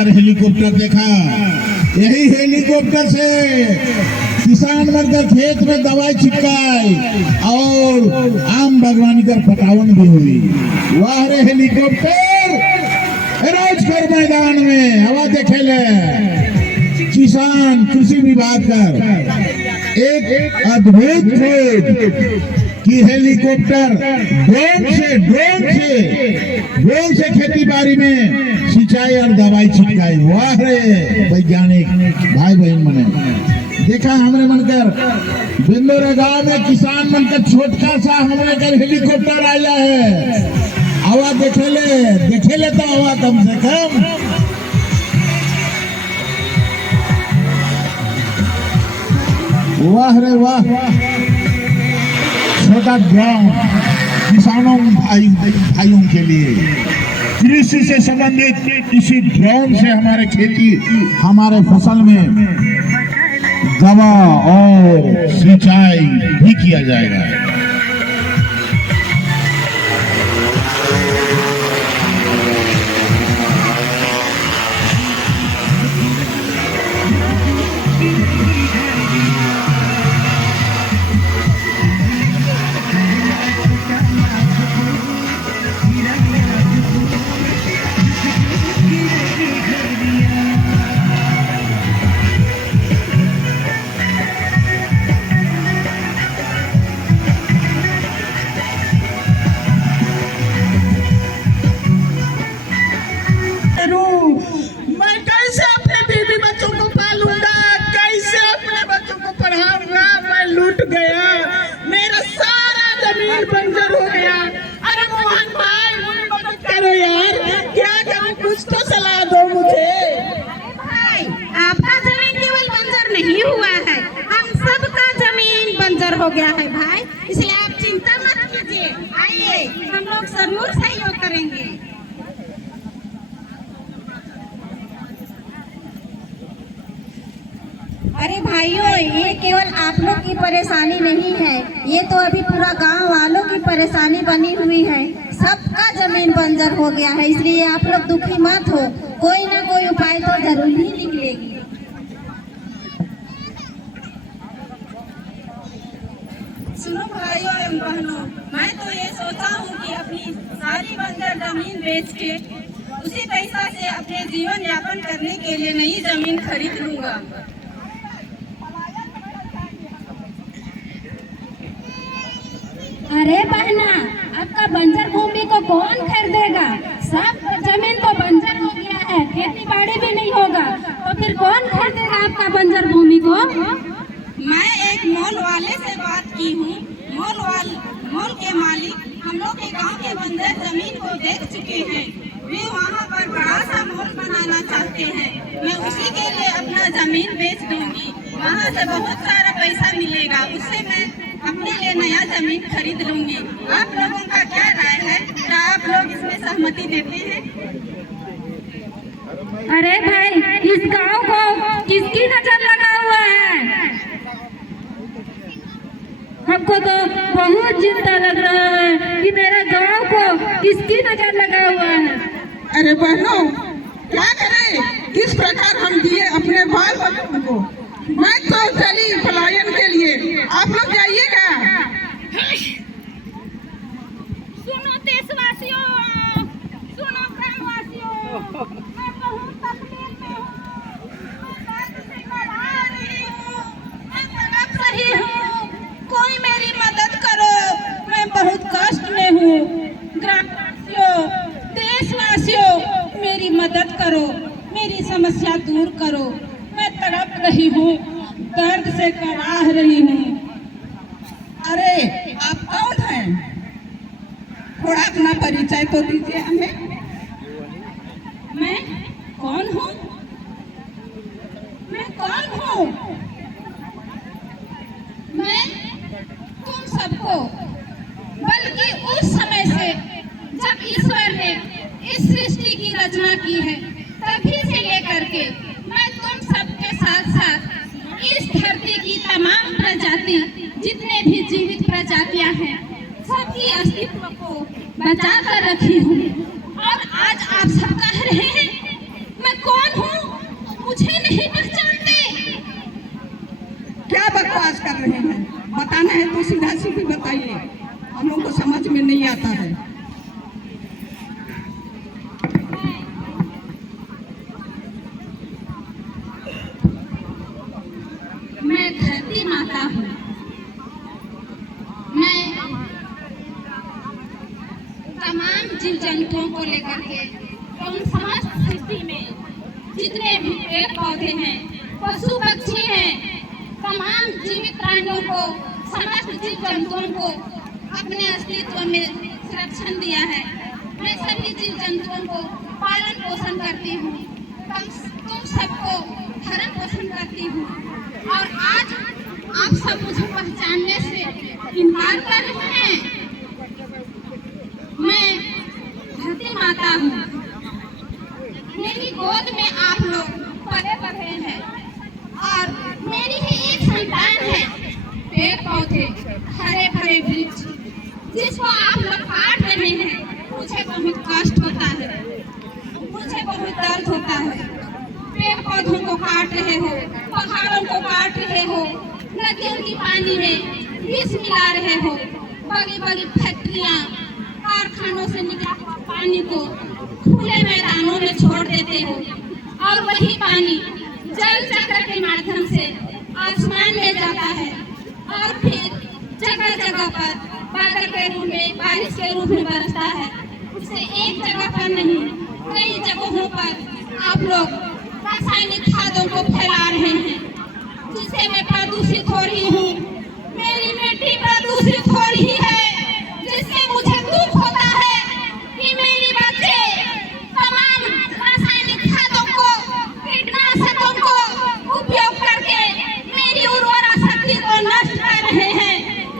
बनकर हेलीकॉप्टर देखा। यही हेलीकॉप्टर से किसान बनकर खेत में दवाई छिटकाई और आम बागवानी कर पटावन भी हुई। वाह रे हेलीकॉप्टर राजकर मैदान में हवा देखे ले। किसान कृषि विभाग कर एक अद्भुत खोज कि हेलीकॉप्टर ड्रोन से खेती बाड़ी में सिंचाई और दवाई छिटकाई। वाह रे वैज्ञानिक भाई बहन मने देखा हमरे मनकर बिंदोरा गांव में किसान मनकर छोटका सा हमरे कर हेलीकॉप्टर आया है। हवा देखे ले तो हवा कम से कम। वाह रे वाह, छोटा ड्रोन किसानों भाइयों के लिए कृषि से संबंधित इसी ड्रोन से हमारे खेती हमारे फसल में दवा और सिंचाई भी किया जाएगा। बंजर हो गया। अरे मोहन भाई मदद करो यार, क्या करूं, कुछ तो सलाह दो मुझे। भाई आपका जमीन केवल बंजर नहीं हुआ है, हम सबका जमीन बंजर हो गया है भाई, इसलिए आप चिंता मत कीजिए। आइए हम लोग जरूर सहयोग करेंगे। अरे भाइयों, ये केवल आप लोग की परेशानी नहीं है, ये तो अभी पूरा गांव वालों की परेशानी बनी हुई है। सबका जमीन बंजर हो गया है, इसलिए आप लोग दुखी मत हो, कोई ना कोई उपाय तो जरूर ही निकलेगी। सुनो भाइयों एवं बहनों, मैं तो ये सोचा हूँ कि अपनी सारी बंजर जमीन बेच के उसी पैसा से अपने जीवन यापन करने के लिए नई जमीन खरीद लूंगा। अरे बहना, आपका बंजर भूमि को कौन खरीदेगा? सब जमीन तो बंजर हो गया है, खेती बाड़ी भी नहीं होगा, तो फिर कौन खरीदेगा आपका बंजर भूमि को? मैं एक मॉल वाले से बात की हूँ। मॉल के मालिक हम लोग के गांव के बंजर जमीन को देख चुके हैं। वे वहाँ पर बड़ा सा मॉल बनाना चाहते हैं। मैं उसी के लिए अपना जमीन बेच दूंगी, वहाँ से बहुत सारा पैसा मिलेगा, उससे मैं अपने लिए नया जमीन खरीद लूंगी। आप लोगों का क्या राय है? क्या आप लोग इसमें सहमति देते हैं? अरे भाई, इस गांव को किसकी नजर लगा हुआ है? हमको तो बहुत चिंता लग रहा है कि मेरा गांव को किसकी नजर लगा हुआ है। अरे बहनों, क्या करें, किस प्रकार हम दिए अपने बाल बच्चों को। मैं तो चली पलायन के लिए, आप लोग जाइएगा। सुनो देशवासियों, सुनो ग्रामवासियों, मैं बहुत तकलीफ में हूँ, मैं दर्द से घबरा रही हूँ, मैं तड़प रही हूँ, कोई मेरी मदद करो, मैं बहुत कष्ट में हूँ। ग्रामवासियों, देशवासियों, मेरी मदद करो, मेरी समस्या दूर करो, मैं तड़प रही हूँ, दर्द से कराह रही हूँ। अरे आप कौन हैं? थोड़ा अपना परिचय तो दीजिए हमें। मैं कौन हूँ? मैं कौन हूँ? मैं तुम सबको, बल्कि उस समय से जब ईश्वर ने इस सृष्टि की रचना की है, तभी से लेकर के मैं तुम सबके साथ साथ इस धरती की तमाम प्रजाति, जितने भी जीवित प्रजातियां हैं, सबकी अस्तित्व को बचा कर रखी हूँ। और आज आप सब कह रहे हैं मैं कौन रहे हैं? बताना है तो सीधा सीधी बताइए, हम लोग को समझ में नहीं आता है। मैं धरती माता हूँ। मैं तमाम जीव जंतुओं को लेकर के उन समस्त सृष्टि में जितने भी पेड़ पौधे हैं, पशु पक्षी हैं, तमाम जीवित प्राणियों को, समस्त जीव जंतुओं को अपने अस्तित्व में संरक्षण दिया है। मैं सभी जीव जंतुओं को पालन पोषण करती हूँ, तुम सबको भरण पोषण करती हूँ। और आज आप सब मुझे पहचानने से इनकार कर रहे हैं। मैं धरती माता हूँ। मेरी गोद में आप लोग पले बढ़े हैं और मेरी ही एक संतान है। पेड़ पौधे, हरे भरे वृक्ष जिसको आप लोग काट रहे हैं, मुझे बहुत कष्ट होता है, मुझे बहुत दर्द होता है। पेड़ पौधों को काट रहे हो, पहाड़ों को काट रहे हो, नदियों की पानी में विष मिला रहे हो, बड़ी बड़ी फैक्ट्रियां, कारखानों से निकला हुआ पानी को खुले मैदानों में छोड़ देते हो और वही पानी जल चक्र के माध्यम से आसमान में जाता है और फिर जगह जगह पर बादल के रूप में, बारिश के रूप में बरसता है। इससे एक जगह पर नहीं, कई जगहों पर आप लोग रासायनिक खादों को फैला रहे हैं, जिससे मैं प्रदूषित हो रही हूँ। मेरी मिट्टी प्रदूषित हो रही है, जिससे मुझे दुख होता है कि मेरे बच्चे तमाम रासायनिक खादों को, कीटनाशकों को उपयोग करके मेरी उर्वरा शक्ति को नष्ट कर रहे हैं।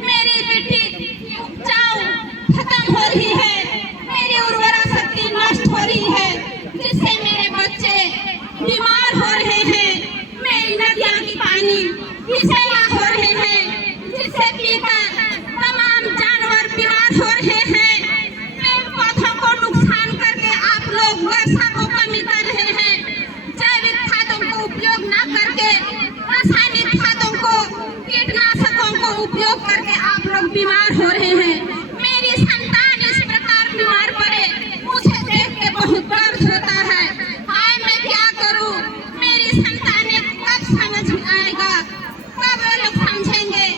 मेरी मिट्टी की उपजाऊ खत्म हो रही है, मेरी उर्वरा शक्ति नष्ट हो रही है, जिससे मेरे बच्चे बीमार हो रहे हैं। मेरी नदियाँ की पानी विषैला हो रहे हैं, जिससे पीकर तमाम जानवर बीमार हो रहे हैं। पेड़ पौधों को नुकसान करके आप लोग वर्षा को कमी कर रहे हैं। जैविक खादों को उपयोग न करके रासायनिक खादों को, कीटनाशकों को उपयोग करके आप लोग बीमार हो रहे हैं। मेरी संतान इस प्रकार बीमार पड़े, मुझे देख के बहुत दर्द होता है। हाय, मैं क्या करूं? मेरी संतानें कब समझ में आएगा, कब वे लोग समझेंगे?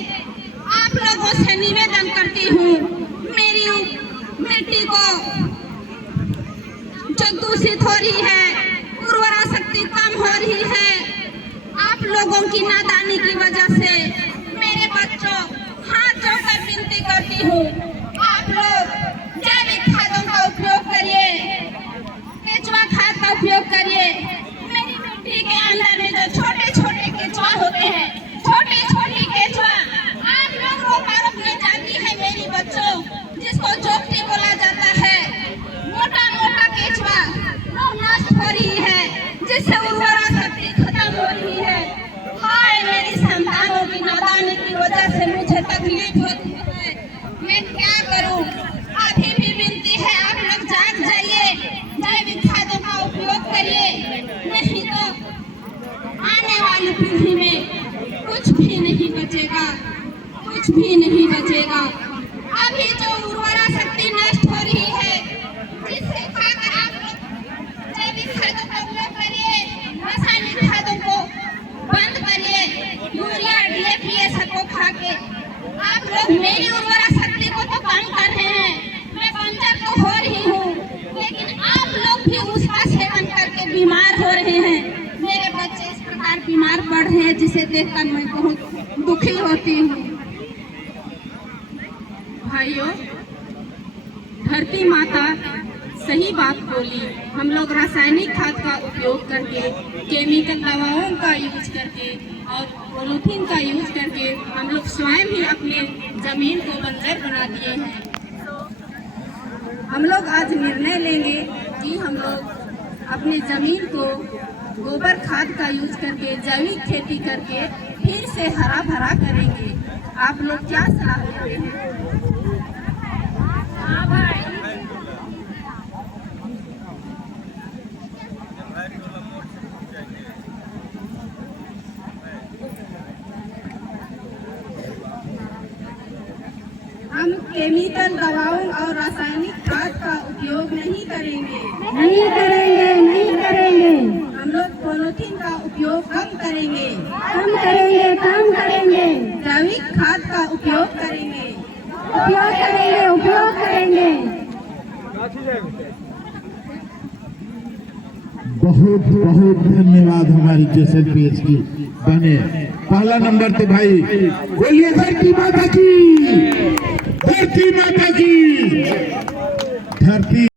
आप लोगों से निवेदन करती हूँ, मेरी मिट्टी को जो दूषित हो रही है, उर्वरा शक्ति कम हो रही है, आप लोगों की नादानी की वजह से मेरे बच्चों, हाथ जोड़कर विनती करती हूँ, आप लोग जैविक खादों का उपयोग करिए, केचुआ खाद का उपयोग करिए। मेरी मिट्टी के अंदर में जो छोटे छोटे केचुआ होते हैं, छोटे छोटे केचुआ, आप लोग रोका रोकने जाती है मेरी बच्चों, जिसको जोगटी बोला जाता है। मोटा मोटा केचुआ वो नष्ट हो रही है, जिससे उर्वरा शक्ति खत्म हो रही है। हाय, मेरी संतानों की नादानी की वजह से मुझे तकलीफ होती है, मैं क्या करूं? अभी भी विनती है, आप लोग जाग जाइए, जैविक खादों का उपयोग करिए, नहीं तो आने वाली पीढ़ी में कुछ भी नहीं बचेगा, कुछ भी नहीं बचेगा। अभी जो उर्वरा शक्ति नष्ट हो रही है, जिससे खाकर आप लोग जैविक खादों का उपयोग करिए, रासायनिक खादों को बंद करिए, यूरिया DAP ये सबको खा के आप लोग मेरी उर्वरा शक्ति को तो कम कर रहे हैं। मैं बंजर तो हो रही हूँ, लेकिन आप लोग भी उसका सेवन करके बीमार हो रहे हैं। मेरे बच्चे इस प्रकार बीमार पड़ रहे हैं, जिसे देखकर मैं बहुत दुखी होती हूँ। भाइयों, धरती माता सही बात बोली। हम लोग रासायनिक खाद का उपयोग करके, केमिकल दवाओं का यूज करके और पॉलीथीन का यूज करके हम लोग स्वयं ही अपने जमीन को बंजर बना दिए हैं। हम लोग आज निर्णय लेंगे कि हम लोग अपने जमीन को गोबर खाद का यूज करके, जैविक खेती करके फिर से हरा भरा करेंगे। आप लोग क्या सलाह देते हैं? हाँ भाई। केमिकल दवाओं और रासायनिक खाद का उपयोग नहीं करेंगे। नहीं करेंगे, नहीं करेंगे, हम लोग पॉलीथीन का उपयोग कम करेंगे। कम करेंगे, कम करेंगे, जैविक खाद का उपयोग करेंगे। उपयोग करेंगे, उपयोग करेंगे। बहुत बहुत धन्यवाद हमारी JSLPH की बने। पहला नंबर तो भाई बोलिए धरती माता की, धरती माता की, धरती